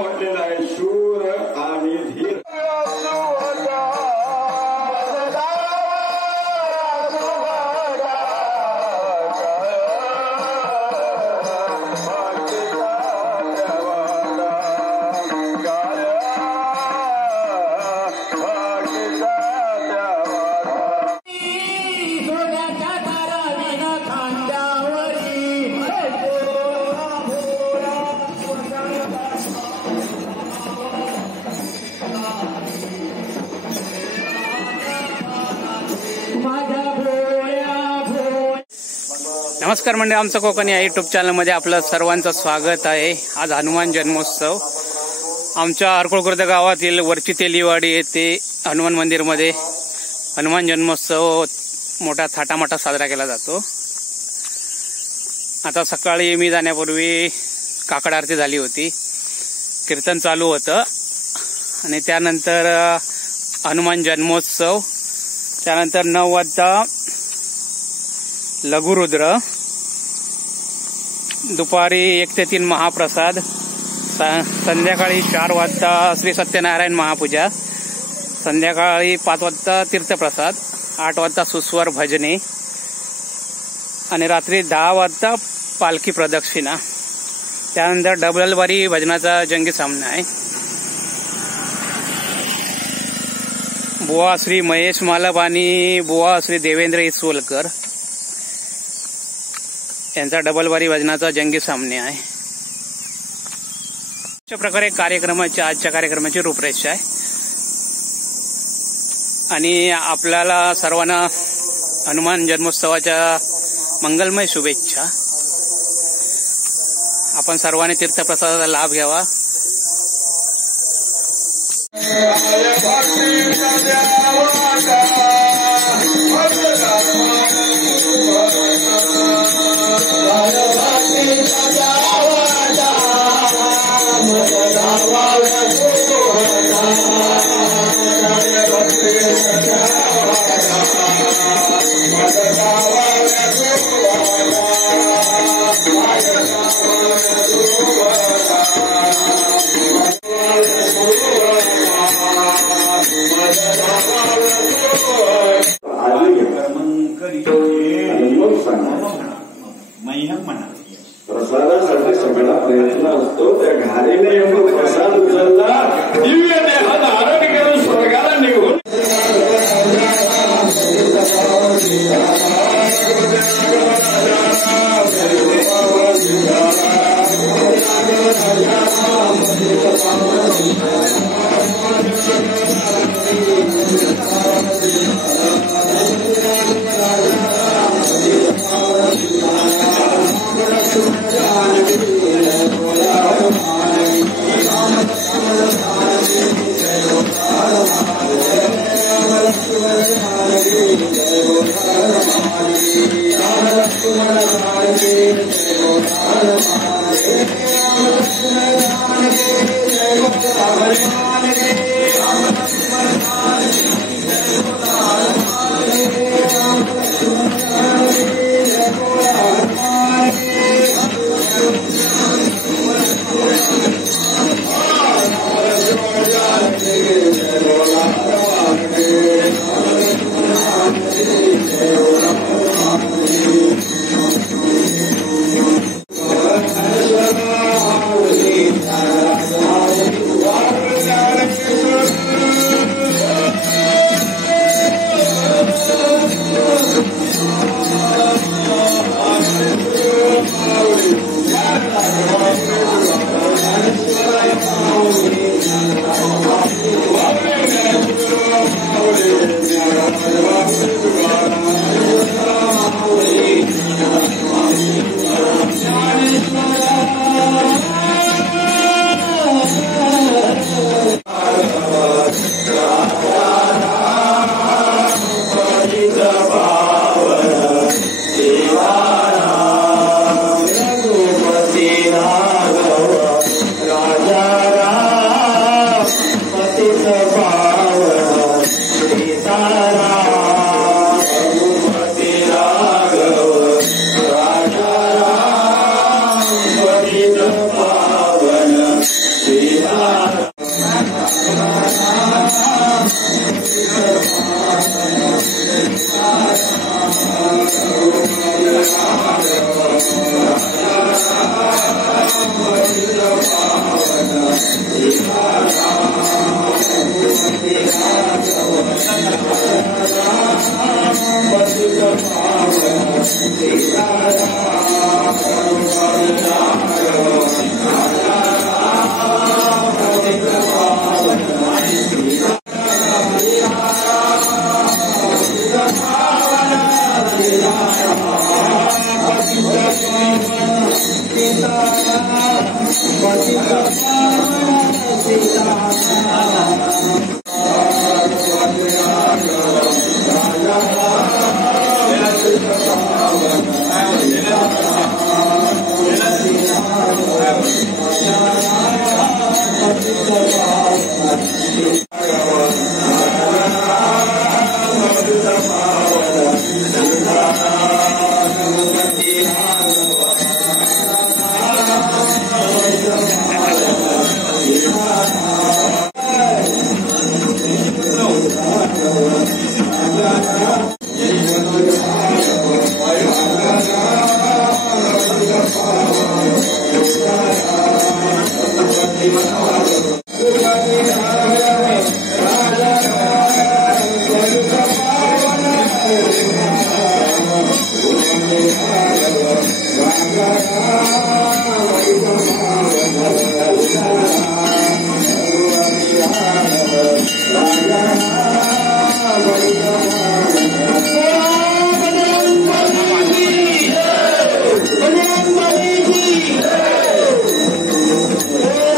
म्हटलेला आहे शूर आणि धीर. नमस्कार मंडळी, आमचं कोकण या युट्यूब चॅनलमध्ये आपलं सर्वांचं स्वागत आहे. आज हनुमान जन्मोत्सव आमच्या अर्कुळखुर्द गावातील वरची तेलीवाडी येथे हनुमान मंदिरमध्ये हनुमान जन्मोत्सव मोठा थाटामाटा साजरा केला जातो. आता सकाळी मी जाण्यापूर्वी काकड आरती झाली होती, कीर्तन चालू होतं आणि त्यानंतर हनुमान जन्मोत्सव, त्यानंतर 9 वाजता लघुरुद्र, दुपारी 1 ते 3 महाप्रसाद, संध्याकाळी 4 वाजता श्री सत्यनारायण महापूजा, संध्याकाळी 5 वाजता तीर्थप्रसाद, 8 वाजता सुस्वर भजने आणि रात्री 10 वाजता पालखी प्रदक्षिणा. त्यानंतर डबलबारी भजनाचा जंगी सामना आहे. बुवा श्री महेश मालप आणि बुवा श्री देवेंद्र इसवलकर यांचा डबलबारी भजनाचा जंगी सामने आहे. अशा प्रकारे आजच्या कार्यक्रमाची रूपरेषा आहे आणि आपल्याला सर्वांना हनुमान जन्मोत्सवाच्या मंगलमय शुभेच्छा. आपण सर्वांनी तीर्थप्रसादाचा लाभ घ्यावा. प्रसादासाठी सगळा प्रयत्न असतो. त्या घारीने येऊन प्रसाद उचलला, दिव्य देह धारण करून स्वर्गाला निघून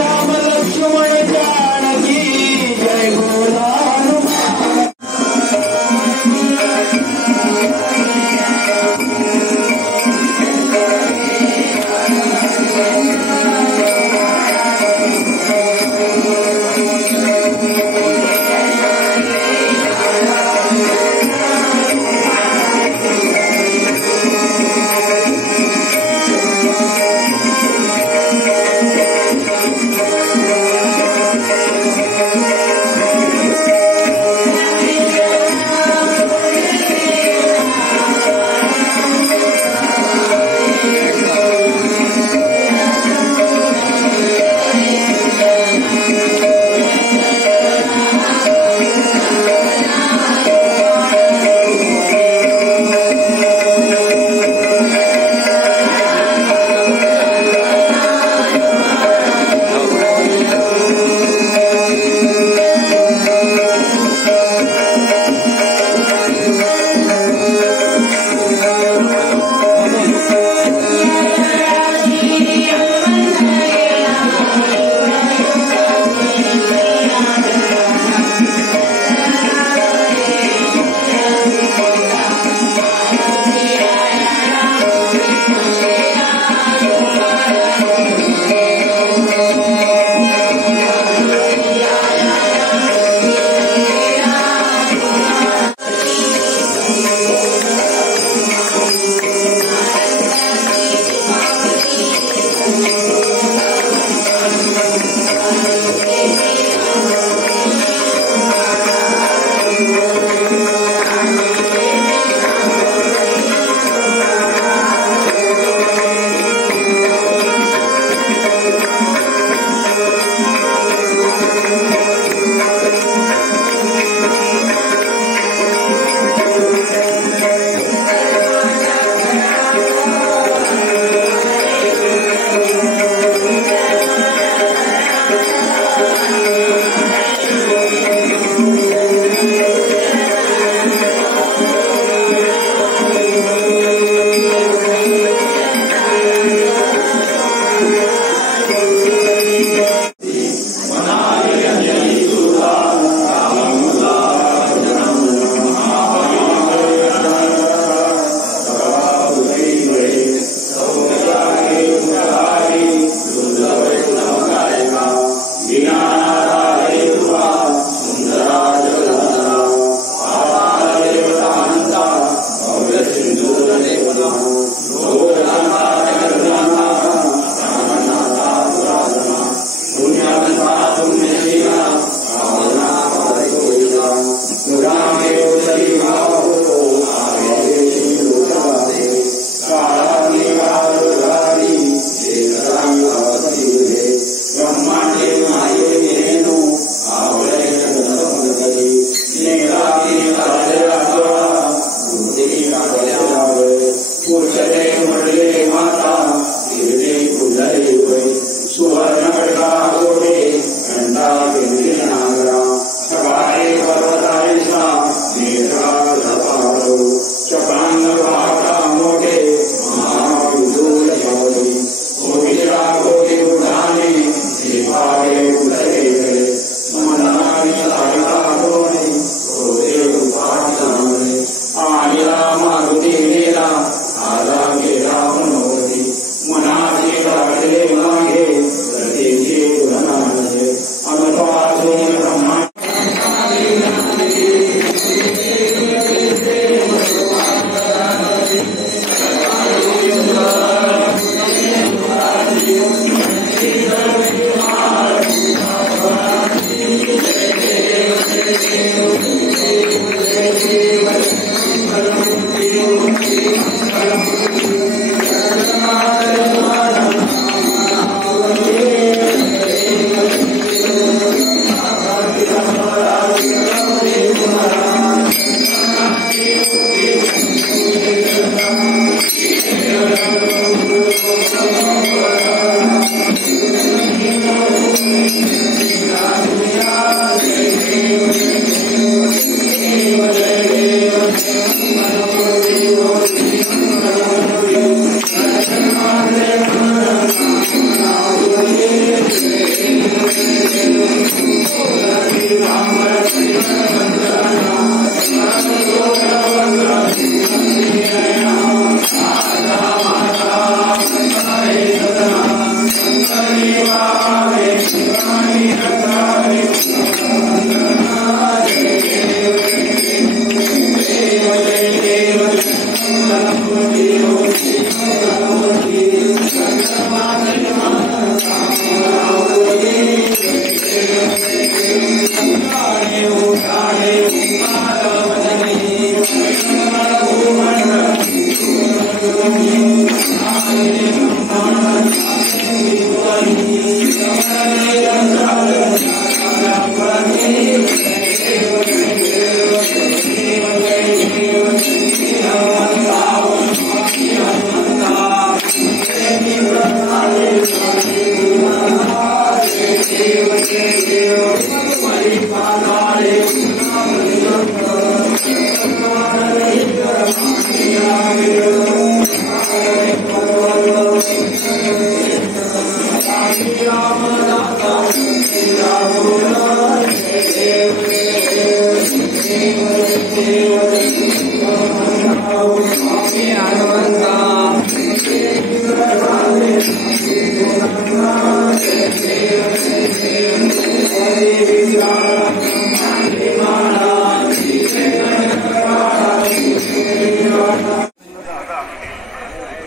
राम लक्ष्मण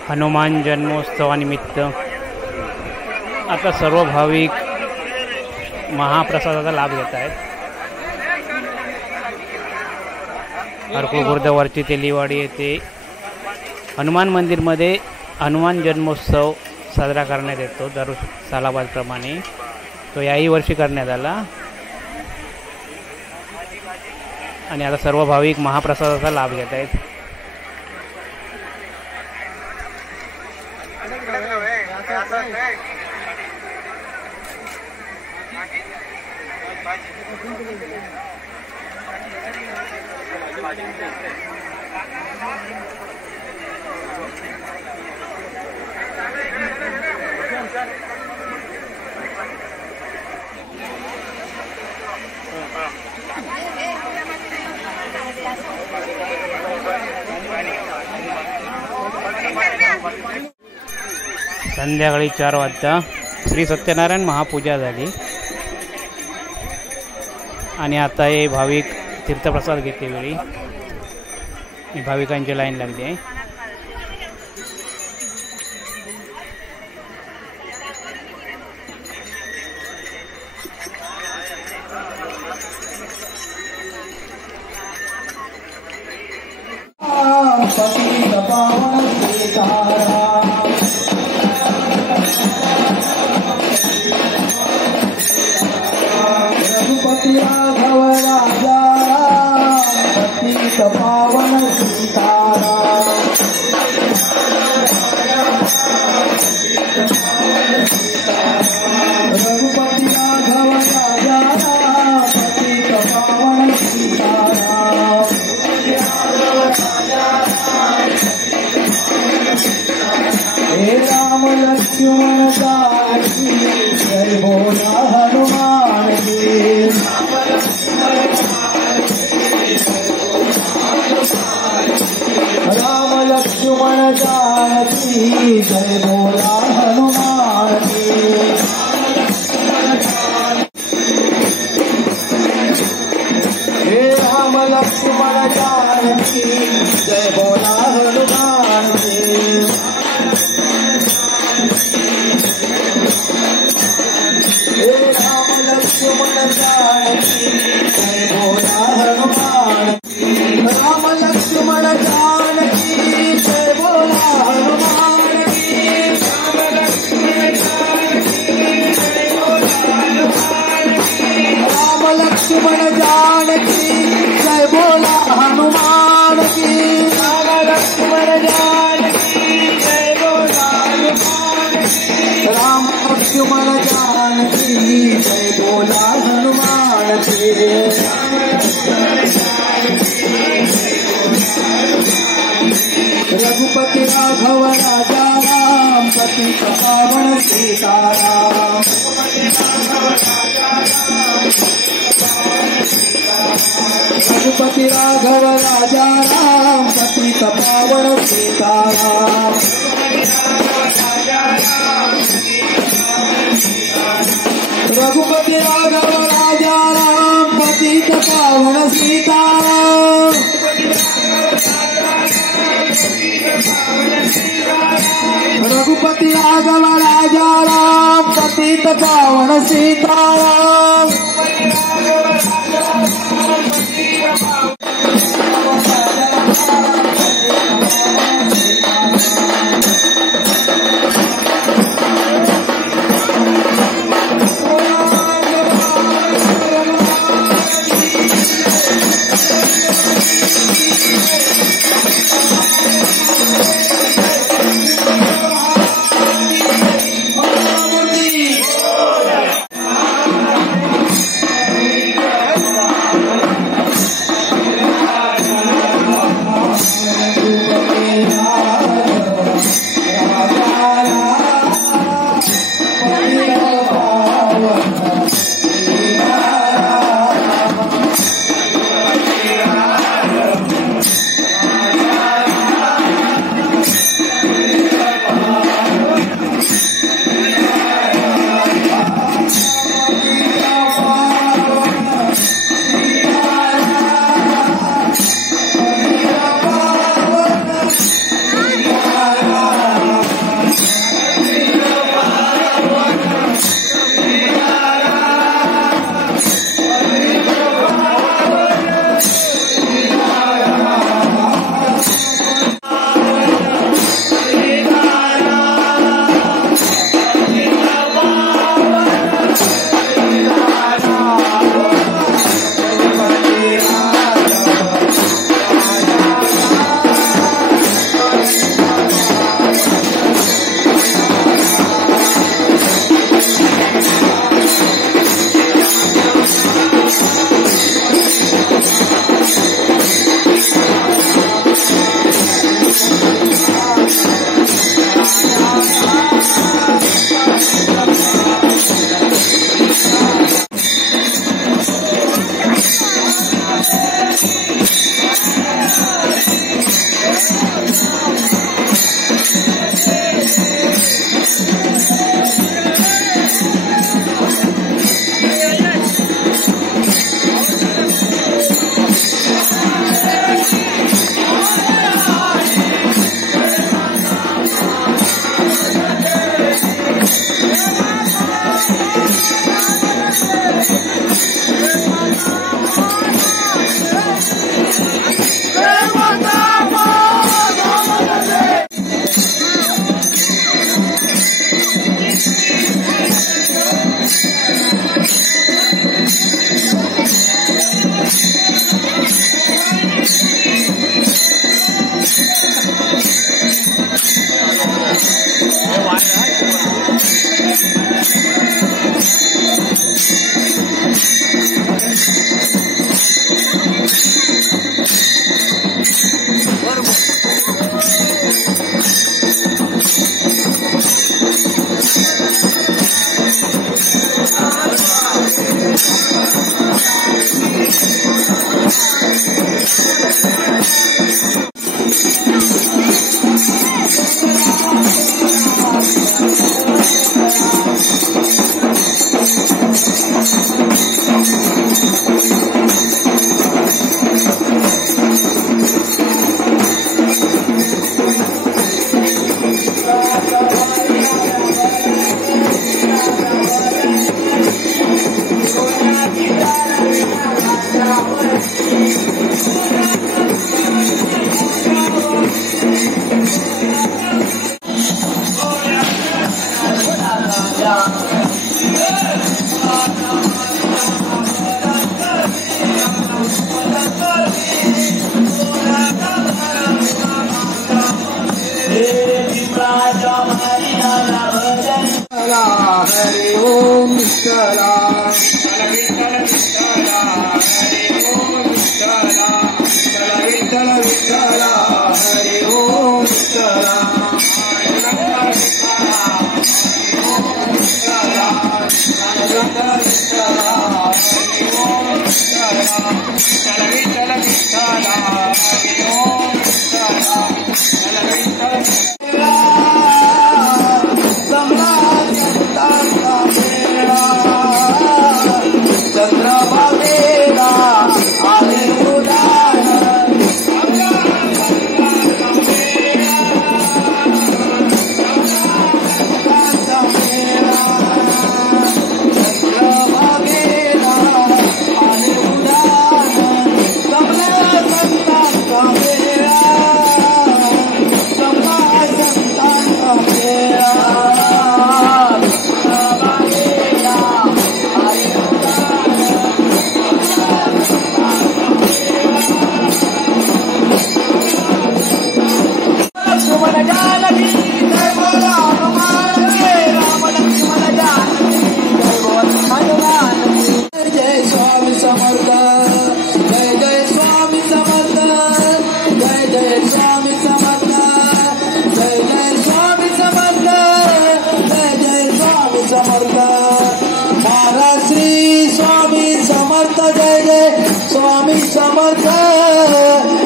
हनुमान जन्मोत्सवानिमित्त आता सर्व भाविक महाप्रसादाचा लाभ घेत आहेत. हरकुळ खुर्दवरची तेलीवाडी येथे हनुमान मंदिरमध्ये हनुमान जन्मोत्सव साजरा करण्यात येतो दर सालाबादप्रमाणे. तो याही वर्षी करण्यात आला आणि आता सर्व भाविक महाप्रसादाचा लाभ घेत आहेत. संध्याकाळी 4 वाजता श्री सत्यनारायण महापूजा झाली आणि आता हे भाविक तीर्थप्रसाद घेते वेळी भाविकांची लाईन लागली आहे. रघुपति राघव राजा राम पतित पावन सीताराम। रघुपति राघव राजा राम पतित पावन सीताराम। रघुपति राघव राजा राम पतित पावन सीताराम। रघुपति राघव राजा राम पतित पावन सीताराम। हरि ओम विठ्ठला विठ्ठल विठ्ठला हरि ओम विठ्ठला स्वामी समर्थ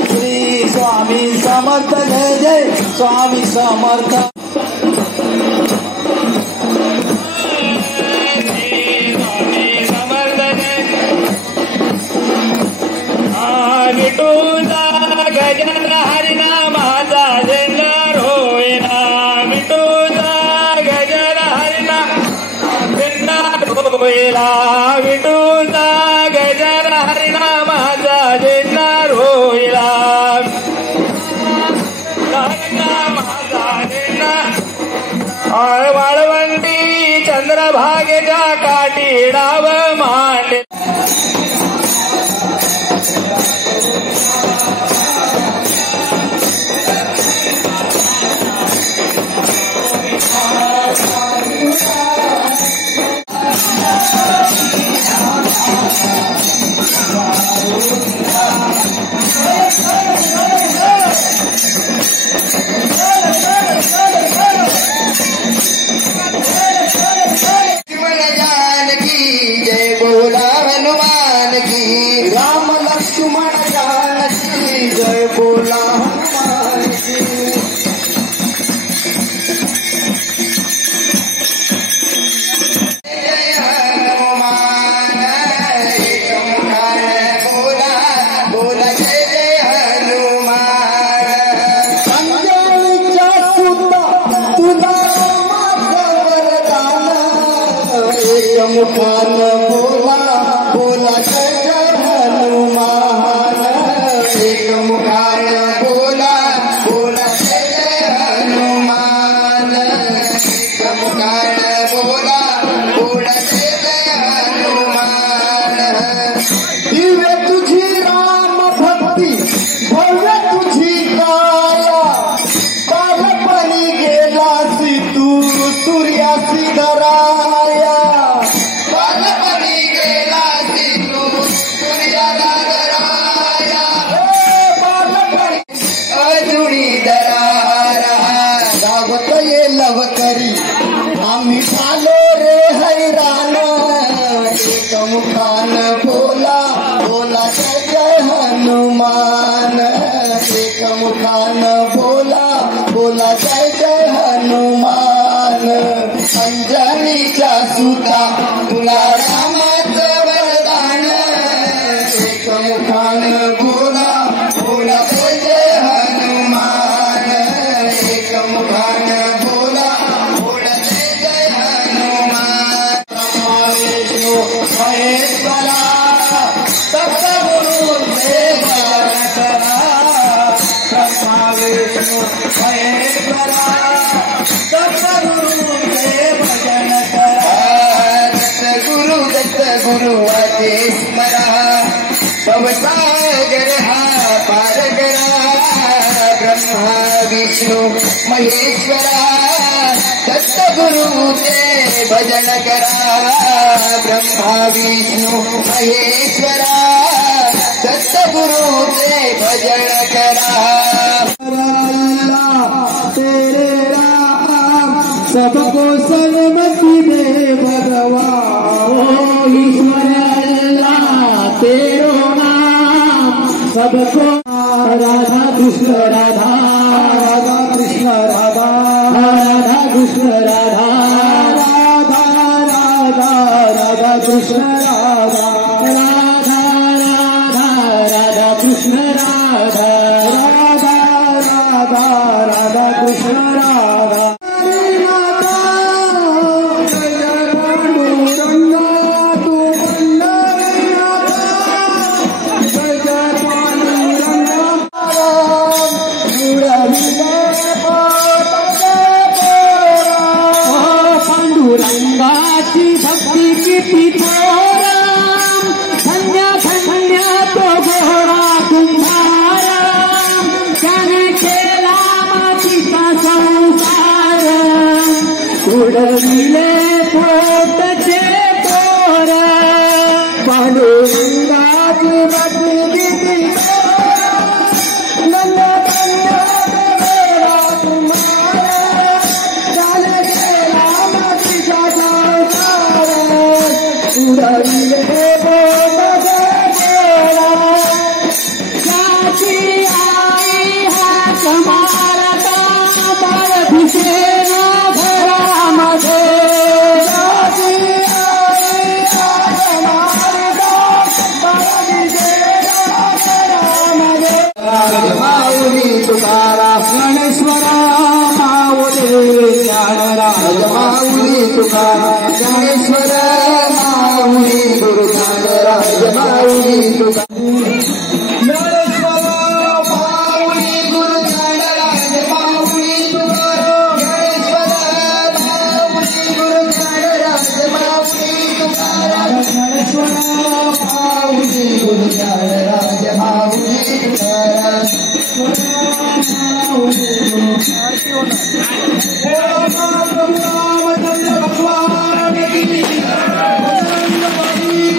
श्री स्वामी समर्थ जय जय स्वामी समर्थ गजन हरिनामाचा झेंडा रोयना विठूचा गजन हरिना झेंडा रोयला विठूचा गजन हरिनामाचा झेंडा रोयला हरिनामाचा झेंडा वाळवंटी चंद्रभागेच्या काठी डाव मांडे मुखान बोला बोला जय जय हनुमान एक मुखान बोला बोला जय जय हनुमान एक मुखान बोला बोला जय जय हनुमान दिव्य तुझी राम भक्ती भव्य तुझी काया बालपणी गेलासी तू सूर्यासी धराया बालपणी गेलासी तू सूर्याला धराया बालपणी अजुणी धरारा गावत ये लवकरी आम्ही झालो रे हैराण एक मुखान बोला बोला जय जय हनुमान एक मुखान बोला बोला जय जय हनुमान अंजनीच्या सुता तुला रामाचं वरदान एक मुखान बोला बोला जय जय हनुमान एक मुखान बोला बोला जय जय हनुमान विष्णू महेश्वरा सप्तगुरु देव ब्रह्मा विष्णू महेश्वरा सप्तगुरु देव जन दत्तगुरु अधीश्वरा भवसागर हा पार करा ब्रह्मा विष्णू महेश्वरा दत्तगुरु ते भजन करा ब्रह्मा विष्णू महेश्वरा दत्तगुरु ते भजन करा तेरे राम सबको सन्मति दे भगवान ईश्वर अल्लाह तेरो नाम सबको राधा कृष्ण राधा राधा कृष्ण राधा राधा कृष्ण राधा राधा राधा राधा कृष्ण राधा राधा राधा राधा कृष्ण राधा राधा राधा राधा कृष्ण राधा पांडुरंगाची भक्ती किती थोरा धन्य धन्य तो घोडा कुंभारा त्याने केला मातीचा संसार उडविले पोटचे पोर पांडुरंगाची भक्ती किती गणेश्वरा माऊली ज्ञानराज माऊली तुकाराम गणेश्वर माऊली गुरु ज्ञानराज माऊली तुकाराम गणेश्वर माऊली गुरु ज्ञानराज माऊली तुकाराम गणेश्वर माऊली गुरु ज्ञानराज माऊली तुकाराम गणेश्वर माऊली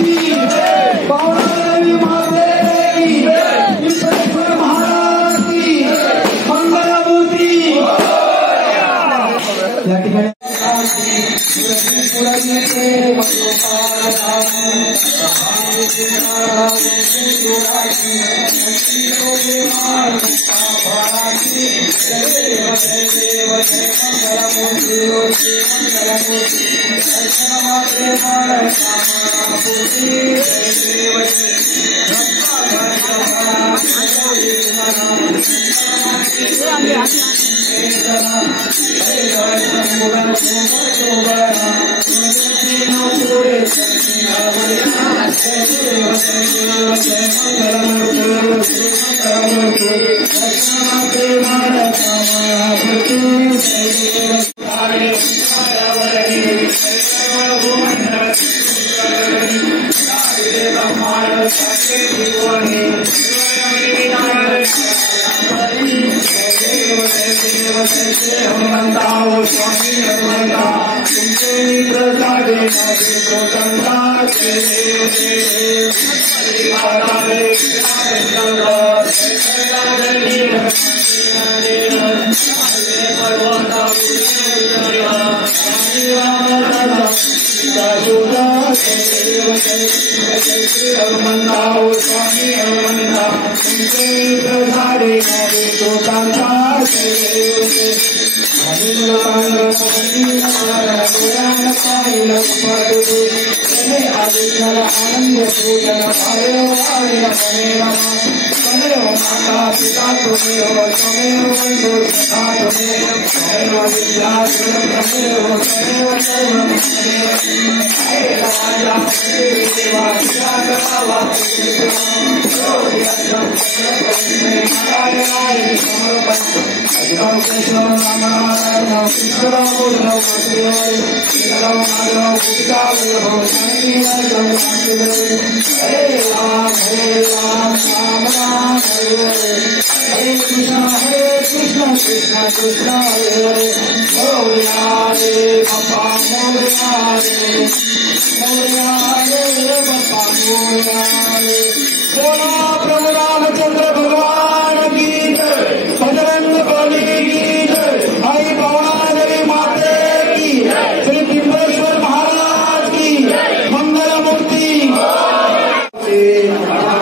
गुरु ज्ञानराज माऊली तुकाराम प्रभु रामचंद्र भगवान की जय, बजरंग बली की जय, आई भवानी माते की, श्री पिंपलेश्वर महाराज की मंगल मूर्ति।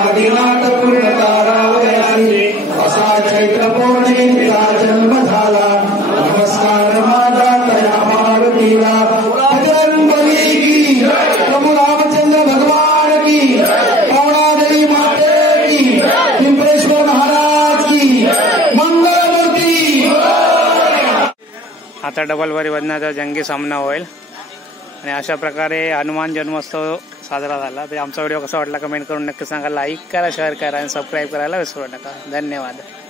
आदिनाथ पूर्णतारावयासी असा चैत्र पौर्णिमेला जन्म झाला। नमस्कार माझा तया मारुतीला, बजरंग बली की जय, प्रभु रामचंद्र भगवान की, पवनादेवी माते की, पिंपलेश्वर महाराज की मंगल मूर्ती। आता डबल बारी वाजण्याचा जंगी सामना होईल आणि अशा प्रकारे हनुमान जन्मोत्सव साजरा झाला। तर आमचा व्हिडिओ कसा वाटला कमेंट करून नक्की सांगा, लाईक करा, शेअर करा आणि सबस्क्राईब करायला विसरू नका। धन्यवाद।